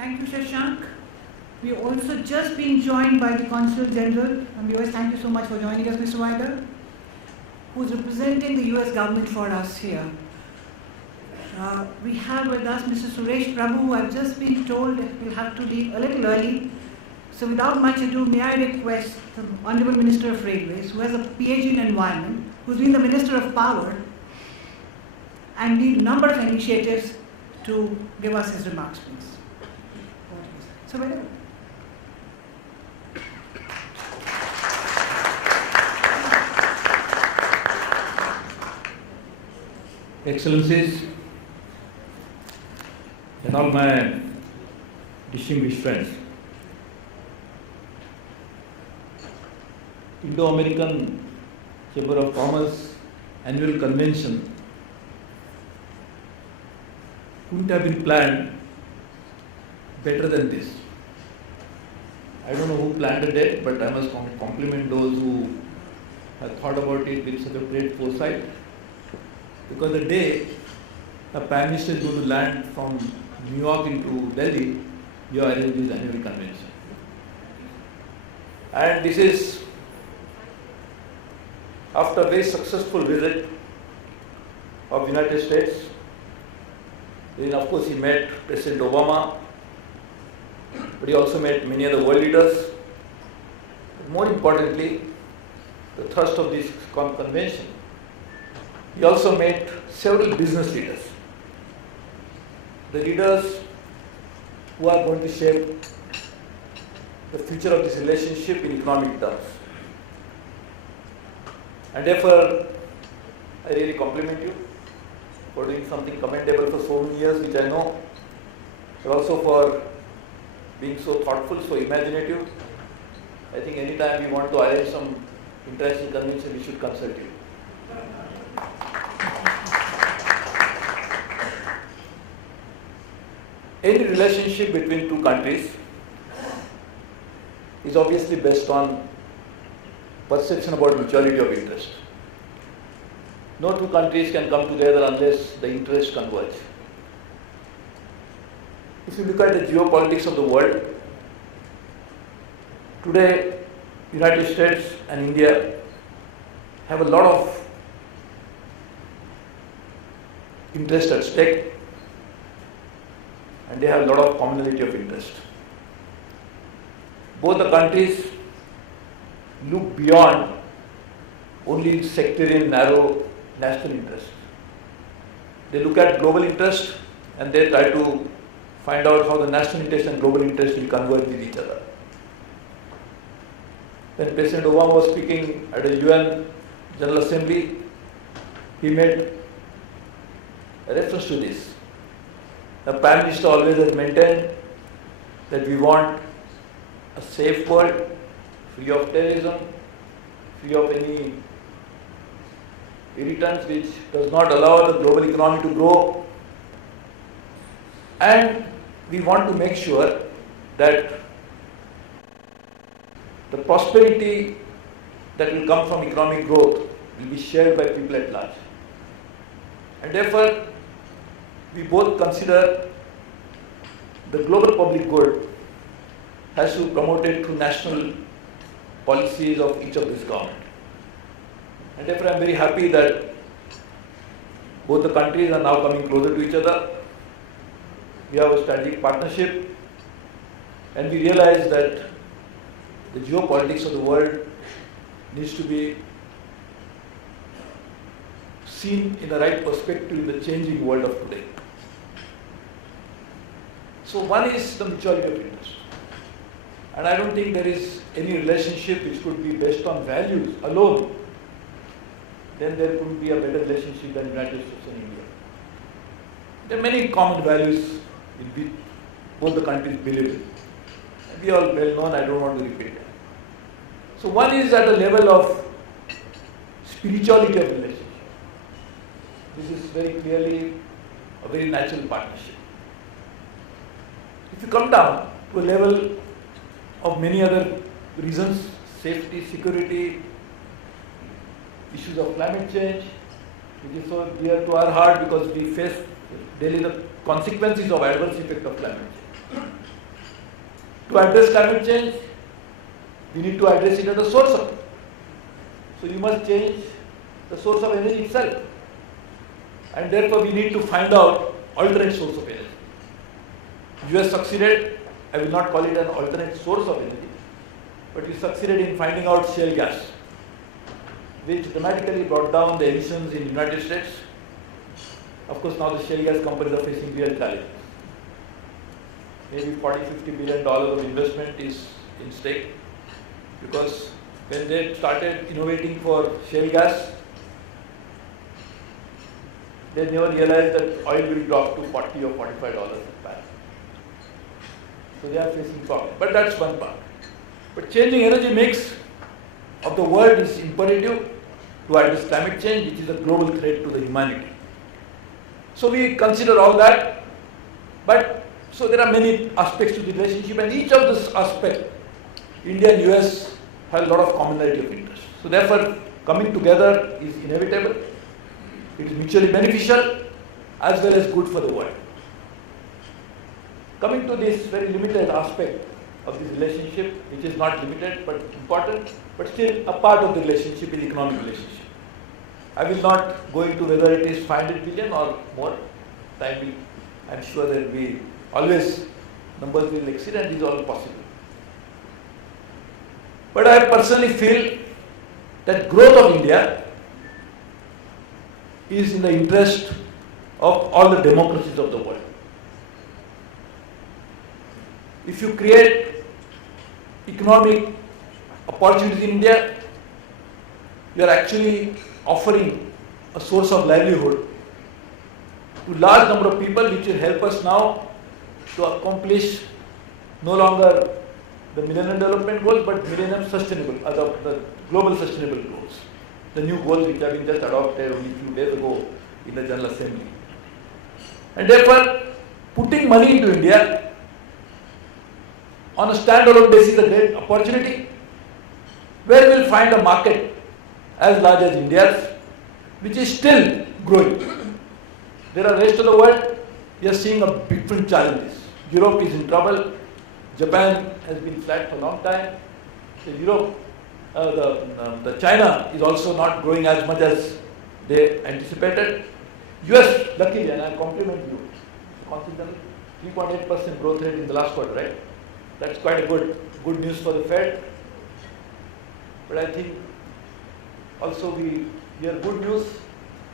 Thank you, Shashank. We are also just being joined by the Consul General, and we always thank you so much for joining us, Mr. Weider, who's representing the US government for us here. We have with us Mr. Suresh Prabhu, who I've just been told will have to leave a little early. So without much ado, may I request the Honorable Minister of Railways, who has a PhD in Environment, who's been the Minister of Power, and lead a number of initiatives to give us his remarks, please. So, whatever. Excellencies, and all my distinguished friends, Indo-American Chamber of Commerce Annual Convention couldn't have been planned better than this. I don't know who planned it, but I must compliment those who have thought about it with such a great foresight. Because the day the Prime Minister is going to land from New York into Delhi, you arrange this annual convention. And this is after a very successful visit of the United States. Then of course he met President Obama, but he also met many other world leaders. But more importantly, the thrust of this convention, he also met several business leaders, the leaders who are going to shape the future of this relationship in economic terms. And therefore, I really compliment you for doing something commendable for so many years, which I know, but also for being so thoughtful, so imaginative. I think anytime we want to arrange some international convention, we should consult you. Any relationship between two countries is obviously based on perception about mutuality of interest. No two countries can come together unless the interests converge. If you look at the geopolitics of the world, today United States and India have a lot of interest at stake, and they have a lot of commonality of interest. Both the countries look beyond only sectarian, narrow national interest. They look at global interest and they try to find out how the national interest and global interest will converge with each other. When President Obama was speaking at a UN General Assembly, he made a reference to this. The Prime Minister always has maintained that we want a safe world, free of terrorism, free of any irritants which does not allow the global economy to grow. And we want to make sure that the prosperity that will come from economic growth will be shared by people at large. And therefore, we both consider the global public good has to be promoted through national policies of each of this government. And therefore, I am very happy that both the countries are now coming closer to each other. We have a strategic partnership, and we realize that the geopolitics of the world needs to be seen in the right perspective in the changing world of today. So one is the mutuality of interest. And I don't think there is any relationship which could be based on values alone. Then there could be a better relationship than United States and India. There are many common values in which both the countries believe in. And we are all well known, I don't want to repeat it. So one is at the level of spirituality of relationship. This is very clearly a very natural partnership. If you come down to a level of many other reasons, safety, security, issues of climate change, which is so dear to our heart because we face daily the consequences of adverse effect of climate change. To address climate change, we need to address it at the source of it. So you must change the source of energy itself. And therefore we need to find out alternate source of energy. US succeeded, I will not call it an alternate source of energy, but you succeeded in finding out shale gas, which dramatically brought down the emissions in the United States. Of course, now the shale gas companies are facing real challenges. Maybe $40–50 billion of investment is in stake, because when they started innovating for shale gas, they never realized that oil will drop to $40 or $45 a barrel. So they are facing problems. But that's one part. But changing energy mix of the world is imperative to address climate change, which is a global threat to the humanity. So we consider all that, but so there are many aspects to the relationship, and each of this aspect, India and US have a lot of commonality of interest. So therefore, coming together is inevitable. It is mutually beneficial as well as good for the world. Coming to this very limited aspect of this relationship, which is not limited but important, but still a part of the relationship is economic relationship. I will not go into whether it is 500 billion or more. I am sure that we always numbers will exceed, and this is all possible. But I personally feel that growth of India is in the interest of all the democracies of the world. If you create economic opportunities in India, you are actually offering a source of livelihood to large number of people, which will help us now to accomplish no longer the Millennium Development Goals, but Millennium Sustainable, the Global Sustainable Goals, the new goals which have been just adopted only a few days ago in the General Assembly. And therefore, putting money into India on a standalone basis is a great opportunity, where we will find a market as large as India's, which is still growing. There are rest of the world, we are seeing a different challenges. Europe is in trouble. Japan has been flat for a long time. So the China is also not growing as much as they anticipated. US, luckily, and I compliment you, considering 3.8% growth rate in the last quarter, right? That's quite a good news for the Fed. But I think also we hear good news.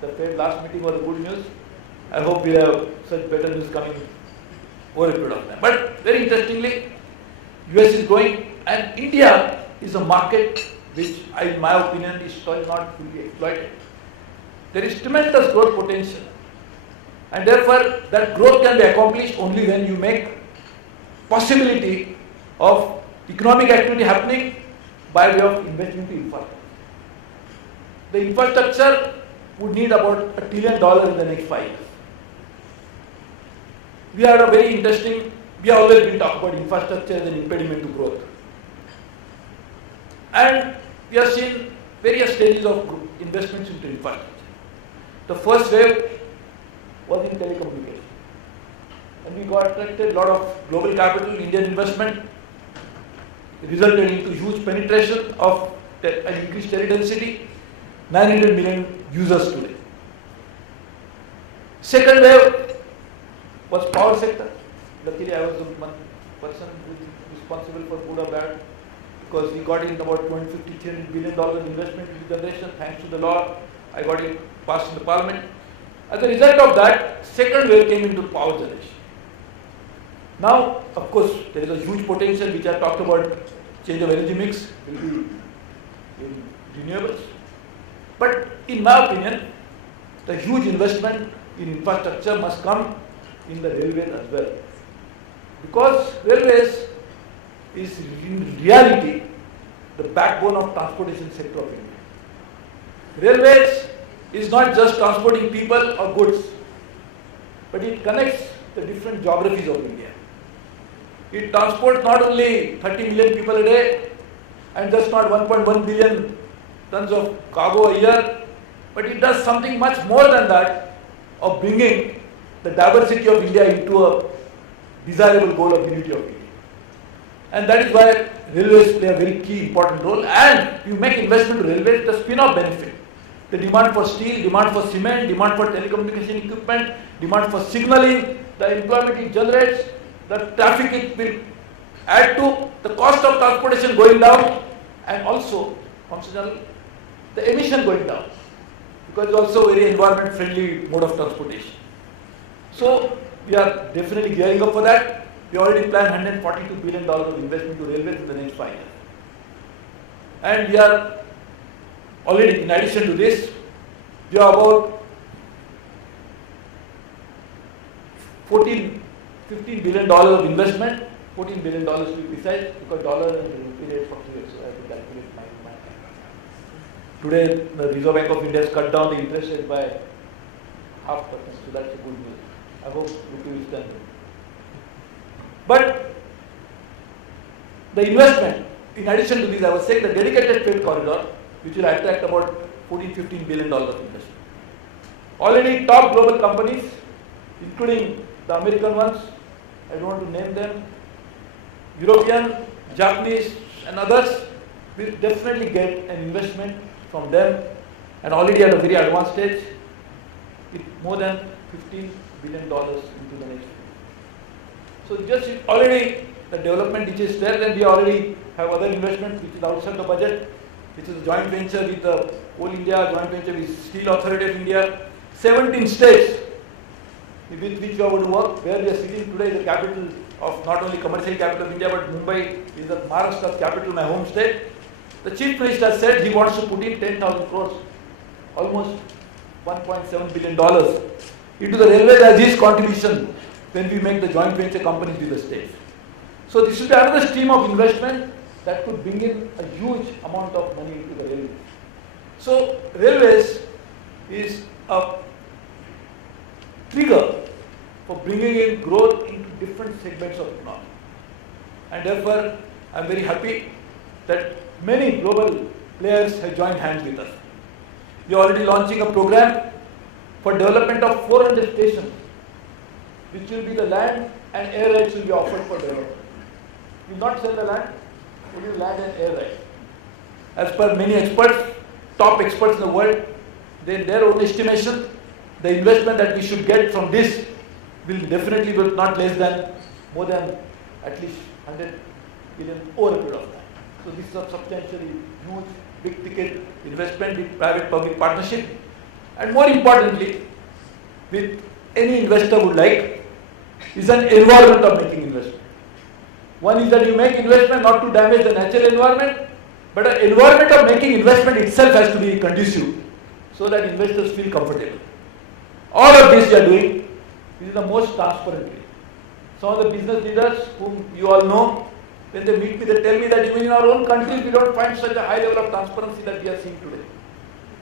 The Fed last meeting was a good news. I hope we have such better news coming over a period of time. But very interestingly, US is growing, and India is a market which, in my opinion, is still not fully exploited. There is tremendous growth potential, and therefore that growth can be accomplished only when you make possibility of economic activity happening by way of investment in infrastructure. The infrastructure would need about $1 trillion in the next 5 years. We have always been talking about infrastructure as an impediment to growth. And we have seen various stages of investments into infrastructure. The first wave was in telecommunication. And we got attracted a lot of global capital, Indian investment. It resulted into huge penetration of an increased teledensity, 900 million users today. Second wave was power sector. Luckily, I was the one person who is responsible for good or bad, because we got in about $250–300 billion investment in generation. Thanks to the law, I got it passed in the parliament. As a result of that, second wave came into power generation. Now, of course, there is a huge potential which I talked about. Change of energy mix will be in renewables. But in my opinion, the huge investment in infrastructure must come in the railways as well. Because railways is in reality the backbone of transportation sector of India. Railways is not just transporting people or goods, but it connects the different geographies of India. It transports not only 30 million people a day and just not 1.1 billion tons of cargo a year, but it does something much more than that, of bringing the diversity of India into a desirable goal of unity of India. And that is why railways play a very key important role. And you make investment to railways, the spin-off benefit. The demand for steel, demand for cement, demand for telecommunication equipment, demand for signaling, the employment it generates, the traffic it will add to, the cost of transportation going down, and also, the emission going down, because it's also a very environment friendly mode of transportation. So we are definitely gearing up for that. We already planned $142 billion of investment to railways in the next 5 years. And we are already, in addition to this, we are about $15 billion of investment, $14 billion to be precise, because dollar and rupee rate fluctuates, so I have to calculate my. Today, the Reserve Bank of India has cut down the interest rate by 0.5%, so that's a good news. I hope rupee is done. But the investment, in addition to this, I was saying the dedicated freight corridor, which will attract about $14-15 billion of investment. Already top global companies, including the American ones, I don't want to name them, European, Japanese and others, will definitely get an investment from them, and already at a very advanced stage, with more than $15 billion into the next year. So just already the development which is there, then we already have other investments which is outside the budget, which is a joint venture with the Coal India, joint venture with Steel Authority of India, 17 states with which we are going to work. Where we are sitting today is the capital of not only commercial capital of India, but Mumbai is the Maharashtra's capital, my home state. The Chief Minister said he wants to put in 10,000 crores, almost $1.7 billion into the railways as his contribution when we make the joint venture companies with the states. So this will be another stream of investment that could bring in a huge amount of money into the railways. So railways is a trigger for bringing in growth into different segments of economy. And therefore, I am very happy that many global players have joined hands with us. We are already launching a program for development of 400 stations, which will be the land and air rights will be offered for development. We will not sell the land, only land and air rights. As per many experts, top experts in the world, their own estimation, the investment that we should get from this will definitely be not less than more than at least 100 billion over a period of time. So this is a substantially huge, big ticket investment with private-public partnership, and more importantly, with any investor would like, is an environment of making investment. One is that you make investment not to damage the natural environment, but an environment of making investment itself has to be conducive so that investors feel comfortable. All of this we are doing. This is the most transparent way. Some of the business leaders whom you all know, when they meet me, they tell me that even in our own country we don't find such a high level of transparency that we are seeing today.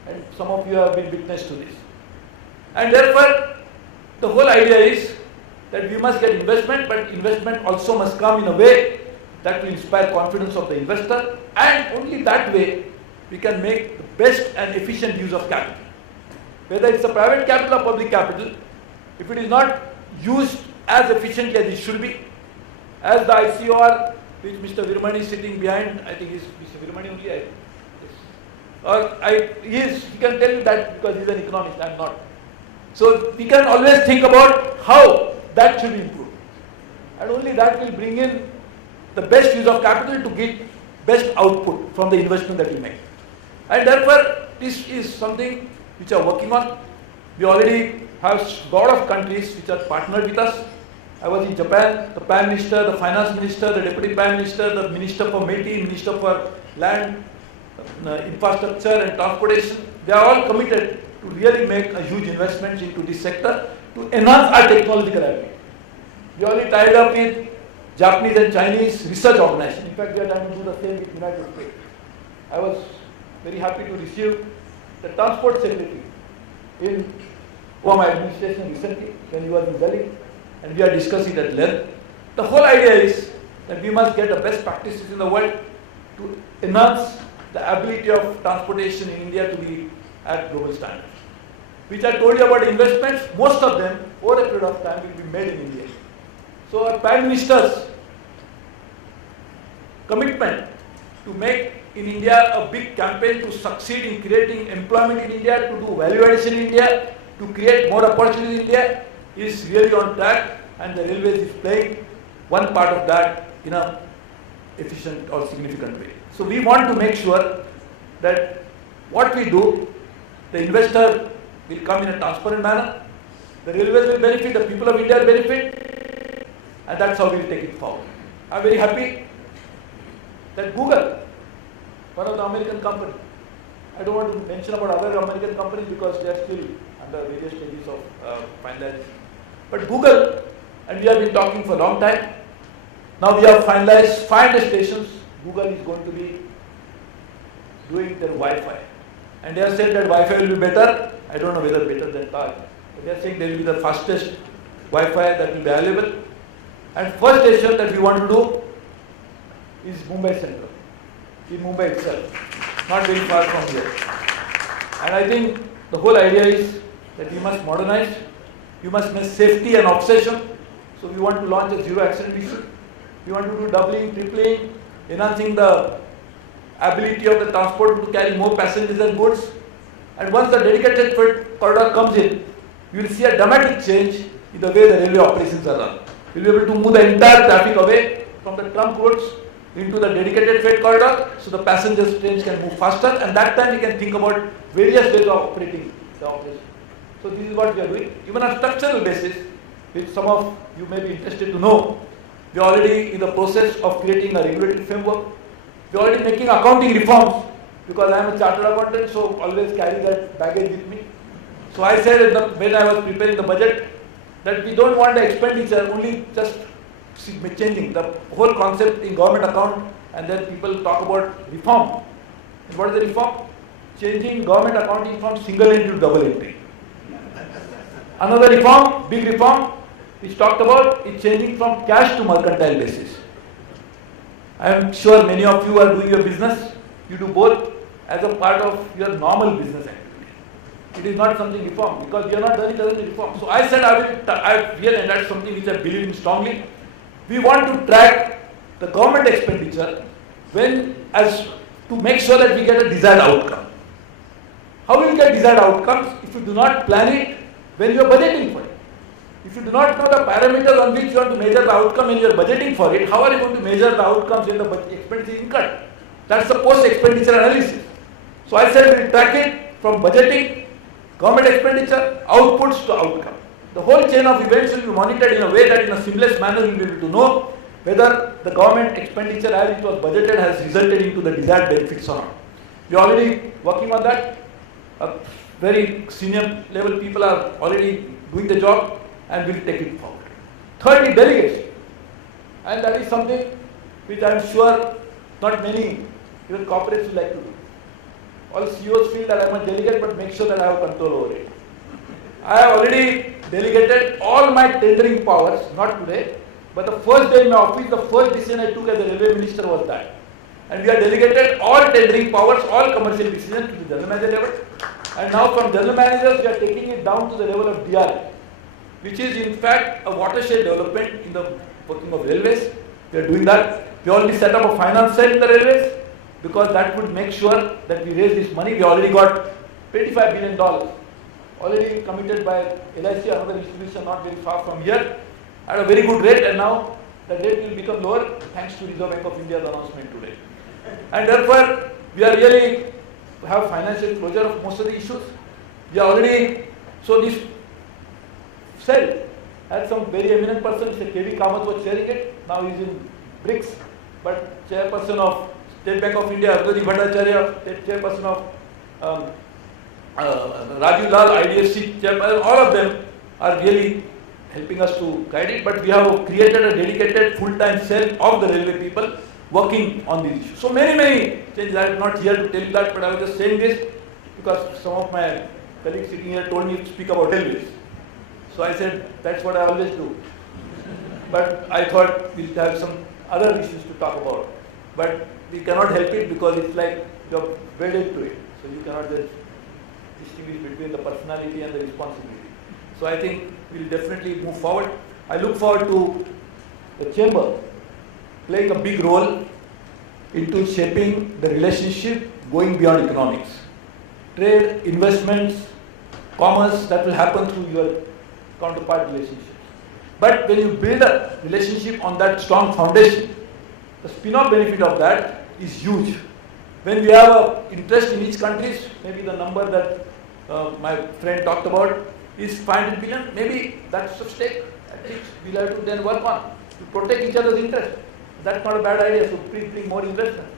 And some of you have been witness to this. And therefore, the whole idea is that we must get investment, but investment also must come in a way that will inspire confidence of the investor, and only that way we can make the best and efficient use of capital. Whether it's a private capital or public capital, if it is not used as efficiently as it should be, as the ICOR, which Mr. Virmani is sitting behind, I think he's Mr. Virmani only, he can tell you that because he's an economist, I'm not. So we can always think about how that should be improved. And only that will bring in the best use of capital to get best output from the investment that we make. And therefore, this is something which we are working on. We already have a lot of countries which are partnered with us. I was in Japan, the Prime Minister, the Finance Minister, the Deputy Prime Minister, the Minister for METI, Minister for Land, Infrastructure and Transportation. They are all committed to really make a huge investment into this sector to enhance our technological ability. We already tied up with Japanese and Chinese research organizations. In fact, we are trying to do the same with United States. I was very happy to receive the Transport Secretary in Obama administration recently when he was in Delhi, and we are discussing at length. The whole idea is that we must get the best practices in the world to enhance the ability of transportation in India to be at global standards. Which I told you about investments, most of them over a period of time will be made in India. So our Prime Ministers commitment to make in India a big campaign to succeed in creating employment in India, to do value addition in India, to create more opportunities in India is really on track, and the railways is playing one part of that in a efficient or significant way. So we want to make sure that what we do, the investor will come in a transparent manner, the railways will benefit, the people of India will benefit, and that's how we will take it forward. I'm very happy that Google, one of the American companies, I don't want to mention about other American companies because they are still under various stages of finalization. But Google, and we have been talking for a long time, now we have finalized 500 stations. Google is going to be doing their Wi-Fi. And they have said that Wi-Fi will be better. I don't know whether better than Taj. But they are saying they will be the fastest Wi-Fi that will be available. And first station that we want to do is Mumbai Central, in Mumbai itself, not very far from here. And I think the whole idea is that we must modernize, we must make safety an obsession. So we want to launch a zero accident issue. We want to do doubling, tripling, enhancing the ability of the transport to carry more passengers and goods. And once the dedicated freight corridor comes in, you will see a dramatic change in the way the railway operations are run. We will be able to move the entire traffic away from the trunk roads into the dedicated freight corridor, so the passengers trains can move faster, and that time we can think about various ways of operating the operation. So this is what we are doing. Even on a structural basis, which some of you may be interested to know, we are already in the process of creating a regulatory framework. We are already making accounting reforms, because I am a chartered accountant, so always carry that baggage with me. So I said when I was preparing the budget that we don't want the expenditure only just changing the whole concept in government account, and then people talk about reform. And what is the reform? Changing government accounting from single entry to double entry. Another reform, big reform, which talked about is changing from cash to mercantile basis. I am sure many of you are doing your business. You do both as a part of your normal business activity. It is not something reform, because we are not done it as a reform. So I said I really, and that's something which I believe in strongly. We want to track the government expenditure to make sure that we get a desired outcome. How will we get desired outcomes if you do not plan it when you are budgeting for it? If you do not know the parameters on which you want to measure the outcome when you are budgeting for it, how are you going to measure the outcomes when the expenditure is incurred? That's the post-expenditure analysis. So I said we will track it from budgeting, government expenditure, outputs to outcome. The whole chain of events will be monitored in a way that in a seamless manner we will be able to know whether the government expenditure as it was budgeted has resulted into the desired benefits or not. We are already working on that. Very senior level people are already doing the job, and will take it forward. Thirdly, delegation. And that is something which I am sure not many, even corporates, will like to do. All CEOs feel that I am a delegate, but make sure that I have control over it. I have already delegated all my tendering powers, not today, but the first day in my office, the first decision I took as a railway minister was that. And we have delegated all tendering powers, all commercial decisions to the general manager level. And now from general managers, we are taking it down to the level of DRA, which is in fact a watershed development in the working of railways. We are doing that. We already set up a finance cell in the railways, because that would make sure that we raise this money. We already got $25 billion already committed by LIC, another institution not very far from here, at a very good rate, and now the rate will become lower thanks to Reserve Bank of India's announcement today. And therefore, we are really have financial closure of most of the issues. We are already, so this cell had some very eminent person, K.V. Kamath was chairing it, now he is in BRICS, but chairperson of State Bank of India, Arjun Bhattacharya, chairperson of Rajiv Lal, IDFC chairperson, all of them are really helping us to guide it, but we have created a dedicated full-time cell of the railway people working on these issues. So many changes. I am not here to tell you that, but I was just saying this because some of my colleagues sitting here told me to speak about railways. So I said that's what I always do. But I thought we'll have some other issues to talk about. But we cannot help it because it's like you're wedded to it. So you cannot just distinguish between the personality and the responsibility. So I think we'll definitely move forward. I look forward to the chamber playing a big role into shaping the relationship going beyond economics. Trade, investments, commerce, that will happen through your counterpart relationships. But when you build a relationship on that strong foundation, the spin-off benefit of that is huge. When we have an interest in each country, maybe the number that my friend talked about is 500 billion, maybe that's a stake at which we'll have to then work on to protect each other's interest. That's not a bad idea, so please bring more investment.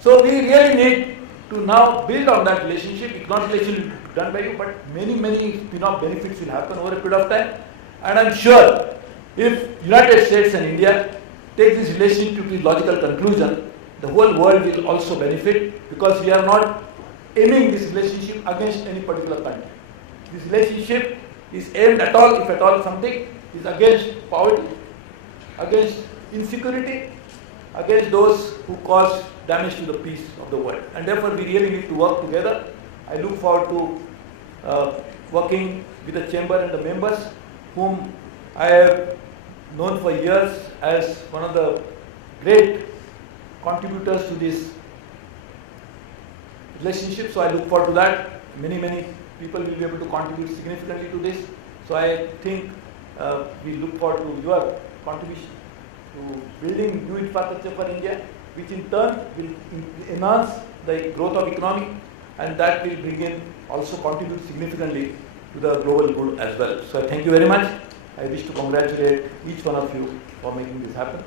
So we really need to now build on that relationship. Economic relationship will be done by you, but many spin-off benefits will happen over a period of time. And I'm sure if United States and India take this relationship to its logical conclusion, the whole world will also benefit, because we are not aiming this relationship against any particular country. This relationship is aimed at all, if at all something, is against poverty, against insecurity, against those who cause damage to the peace of the world. And therefore we really need to work together. I look forward to working with the chamber and the members, whom I have known for years as one of the great contributors to this relationship. So I look forward to that. Many people will be able to contribute significantly to this. So I think we look forward to your contribution to building new infrastructure for India, which in turn will enhance the growth of economy, and that will bring in, also contribute significantly to the global good as well. So I thank you very much. I wish to congratulate each one of you for making this happen.